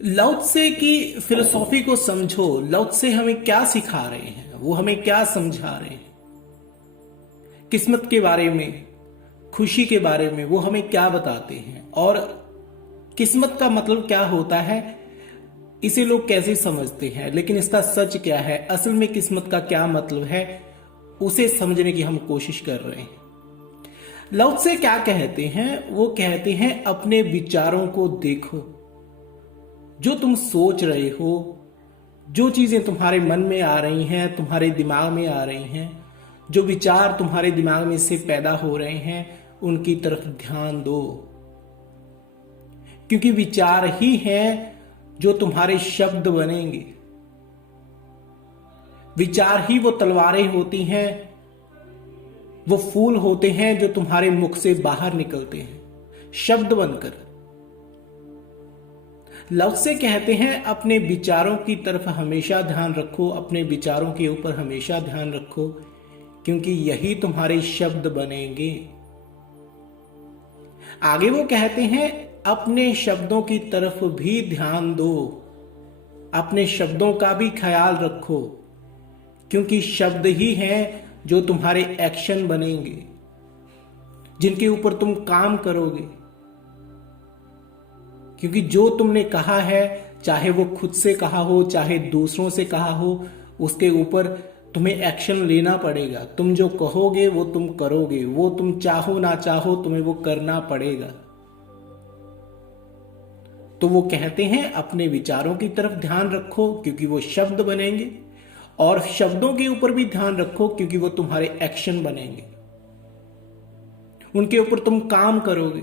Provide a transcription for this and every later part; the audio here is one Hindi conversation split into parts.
लाओत्से की फिलोसॉफी को समझो। लाओत्से हमें क्या सिखा रहे हैं, वो हमें क्या समझा रहे हैं, किस्मत के बारे में, खुशी के बारे में वो हमें क्या बताते हैं, और किस्मत का मतलब क्या होता है, इसे लोग कैसे समझते हैं, लेकिन इसका सच क्या है, असल में किस्मत का क्या मतलब है, उसे समझने की हम कोशिश कर रहे हैं। लाओत्से क्या कहते हैं? वो कहते हैं अपने विचारों को देखो। जो तुम सोच रहे हो, जो चीजें तुम्हारे मन में आ रही हैं, तुम्हारे दिमाग में आ रही हैं, जो विचार तुम्हारे दिमाग में से पैदा हो रहे हैं, उनकी तरफ ध्यान दो। क्योंकि विचार ही हैं जो तुम्हारे शब्द बनेंगे। विचार ही वो तलवारें होती हैं, वो फूल होते हैं जो तुम्हारे मुख से बाहर निकलते हैं शब्द बनकर। लाओत्से कहते हैं अपने विचारों की तरफ हमेशा ध्यान रखो, अपने विचारों के ऊपर हमेशा ध्यान रखो, क्योंकि यही तुम्हारे शब्द बनेंगे। आगे वो कहते हैं अपने शब्दों की तरफ भी ध्यान दो, अपने शब्दों का भी ख्याल रखो, क्योंकि शब्द ही हैं जो तुम्हारे एक्शन बनेंगे, जिनके ऊपर तुम काम करोगे। क्योंकि जो तुमने कहा है, चाहे वो खुद से कहा हो, चाहे दूसरों से कहा हो, उसके ऊपर तुम्हें एक्शन लेना पड़ेगा। तुम जो कहोगे वो तुम करोगे, वो तुम चाहो ना चाहो तुम्हें वो करना पड़ेगा। तो वो कहते हैं अपने विचारों की तरफ ध्यान रखो, क्योंकि वो शब्द बनेंगे, और शब्दों के ऊपर भी ध्यान रखो, क्योंकि वो तुम्हारे एक्शन बनेंगे, उनके ऊपर तुम काम करोगे।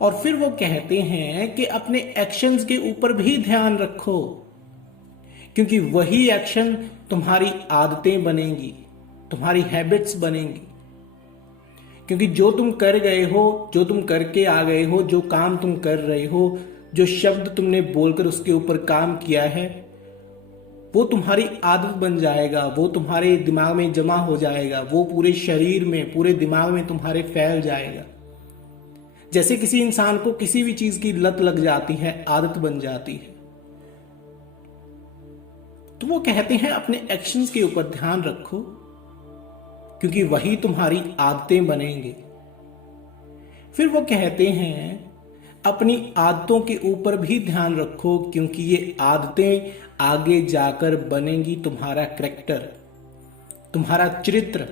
और फिर वो कहते हैं कि अपने एक्शंस के ऊपर भी ध्यान रखो, क्योंकि वही एक्शन तुम्हारी आदतें बनेंगी, तुम्हारी हैबिट्स बनेंगी। क्योंकि जो तुम कर गए हो, जो तुम करके आ गए हो, जो काम तुम कर रहे हो, जो शब्द तुमने बोलकर उसके ऊपर काम किया है, वो तुम्हारी आदत बन जाएगा, वो तुम्हारे दिमाग में जमा हो जाएगा, वो पूरे शरीर में, पूरे दिमाग में तुम्हारे फैल जाएगा। जैसे किसी इंसान को किसी भी चीज की लत लग जाती है, आदत बन जाती है। तो वो कहते हैं अपने एक्शंस के ऊपर ध्यान रखो, क्योंकि वही तुम्हारी आदतें बनेंगे। फिर वो कहते हैं अपनी आदतों के ऊपर भी ध्यान रखो, क्योंकि ये आदतें आगे जाकर बनेंगी तुम्हारा कैरेक्टर, तुम्हारा चरित्र।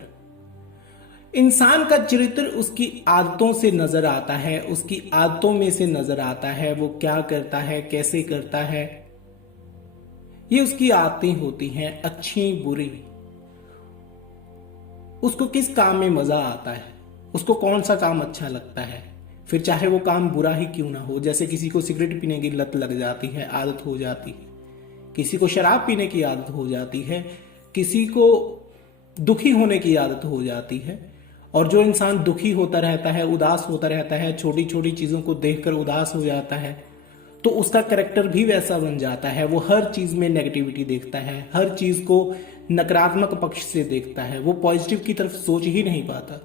इंसान का चरित्र उसकी आदतों से नजर आता है, उसकी आदतों में से नजर आता है, वो क्या करता है, कैसे करता है। ये उसकी आदतें होती हैं, अच्छी बुरी। उसको किस काम में मजा आता है, उसको कौन सा काम अच्छा लगता है, फिर चाहे वो काम बुरा ही क्यों ना हो। जैसे किसी को सिगरेट पीने की लत लग जाती है, आदत हो जाती है, किसी को शराब पीने की आदत हो जाती है, किसी को दुखी होने की आदत हो जाती है। और जो इंसान दुखी होता रहता है, उदास होता रहता है, छोटी छोटी चीजों को देखकर उदास हो जाता है, तो उसका कैरेक्टर भी वैसा बन जाता है। वो हर चीज में नेगेटिविटी देखता है, हर चीज को नकारात्मक पक्ष से देखता है, वो पॉजिटिव की तरफ सोच ही नहीं पाता।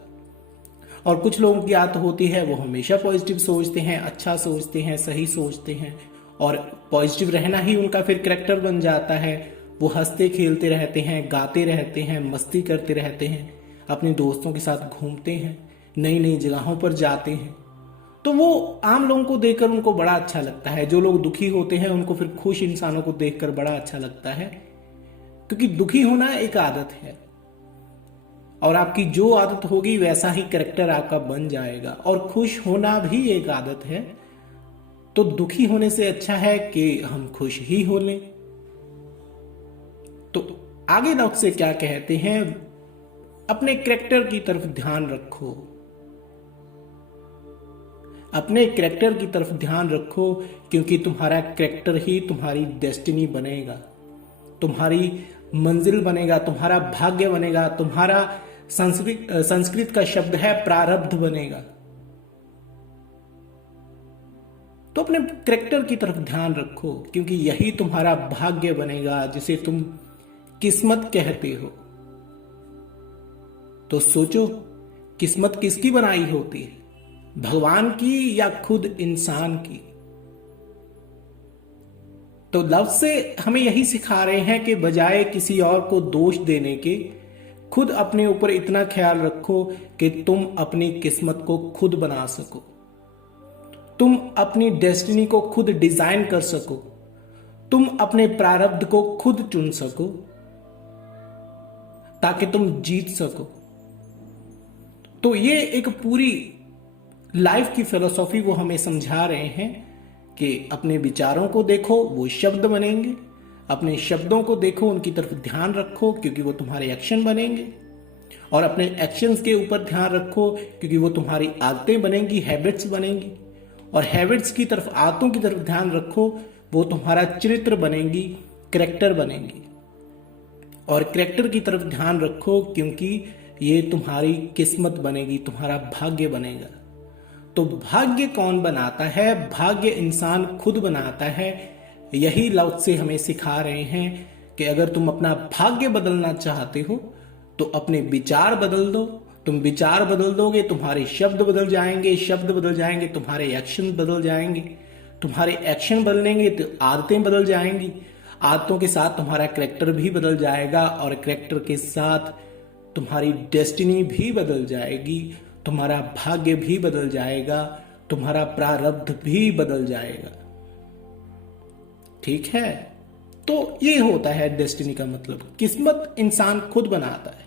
और कुछ लोगों की आदत होती है, वो हमेशा पॉजिटिव सोचते हैं, अच्छा सोचते हैं, सही सोचते हैं, और पॉजिटिव रहना ही उनका फिर कैरेक्टर बन जाता है। वो हंसते खेलते रहते हैं, गाते रहते हैं, मस्ती करते रहते हैं, अपने दोस्तों के साथ घूमते हैं, नई नई जगहों पर जाते हैं। तो वो आम लोगों को देखकर उनको बड़ा अच्छा लगता है। जो लोग दुखी होते हैं उनको फिर खुश इंसानों को देखकर बड़ा अच्छा लगता है, क्योंकि दुखी होना एक आदत है, और आपकी जो आदत होगी वैसा ही कैरेक्टर आपका बन जाएगा। और खुश होना भी एक आदत है, तो दुखी होने से अच्छा है कि हम खुश ही हो लें। तो आगे लाओत्से क्या कहते हैं, अपने कैरेक्टर की तरफ ध्यान रखो, अपने कैरेक्टर की तरफ ध्यान रखो, क्योंकि तुम्हारा कैरेक्टर ही तुम्हारी डेस्टिनी बनेगा, तुम्हारी मंजिल बनेगा, तुम्हारा भाग्य बनेगा, तुम्हारा संस्कृत का शब्द है प्रारब्ध बनेगा। तो अपने कैरेक्टर की तरफ ध्यान रखो, क्योंकि यही तुम्हारा भाग्य बनेगा, जिसे तुम किस्मत कहते हो। तो सोचो, किस्मत किसकी बनाई होती है, भगवान की या खुद इंसान की? तो लव से हमें यही सिखा रहे हैं कि बजाय किसी और को दोष देने के, खुद अपने ऊपर इतना ख्याल रखो कि तुम अपनी किस्मत को खुद बना सको, तुम अपनी डेस्टिनी को खुद डिजाइन कर सको, तुम अपने प्रारब्ध को खुद चुन सको, ताकि तुम जीत सको। तो ये एक पूरी लाइफ की फिलोसॉफी वो हमें समझा रहे हैं कि अपने विचारों को देखो, वो शब्द बनेंगे, अपने शब्दों को देखो, उनकी तरफ ध्यान रखो क्योंकि वो तुम्हारे एक्शन बनेंगे, और अपने एक्शंस के ऊपर ध्यान रखो क्योंकि वो तुम्हारी आदतें बनेंगी, हैबिट्स बनेंगी, और हैबिट्स की तरफ, आदतों की तरफ ध्यान रखो, वो तुम्हारा चरित्र बनेंगी, करेक्टर बनेंगी, और करेक्टर की तरफ ध्यान रखो क्योंकि ये तुम्हारी किस्मत बनेगी, तुम्हारा भाग्य बनेगा। तो भाग्य कौन बनाता है? भाग्य इंसान खुद बनाता है। यही लव से हमें सिखा रहे हैं कि अगर तुम अपना भाग्य बदलना चाहते हो तो अपने विचार बदल दो। तुम विचार बदल दोगे, तुम्हारे शब्द बदल जाएंगे, शब्द बदल जाएंगे, तुम्हारे एक्शन बदल जाएंगे, तुम्हारे एक्शन बदलेंगे तो आदतें बदल जाएंगी, आदतों के साथ तुम्हारा करेक्टर भी बदल जाएगा, और करेक्टर के साथ तुम्हारी डेस्टिनी भी बदल जाएगी, तुम्हारा भाग्य भी बदल जाएगा, तुम्हारा प्रारब्ध भी बदल जाएगा। ठीक है? तो ये होता है डेस्टिनी का मतलब। किस्मत इंसान खुद बनाता है।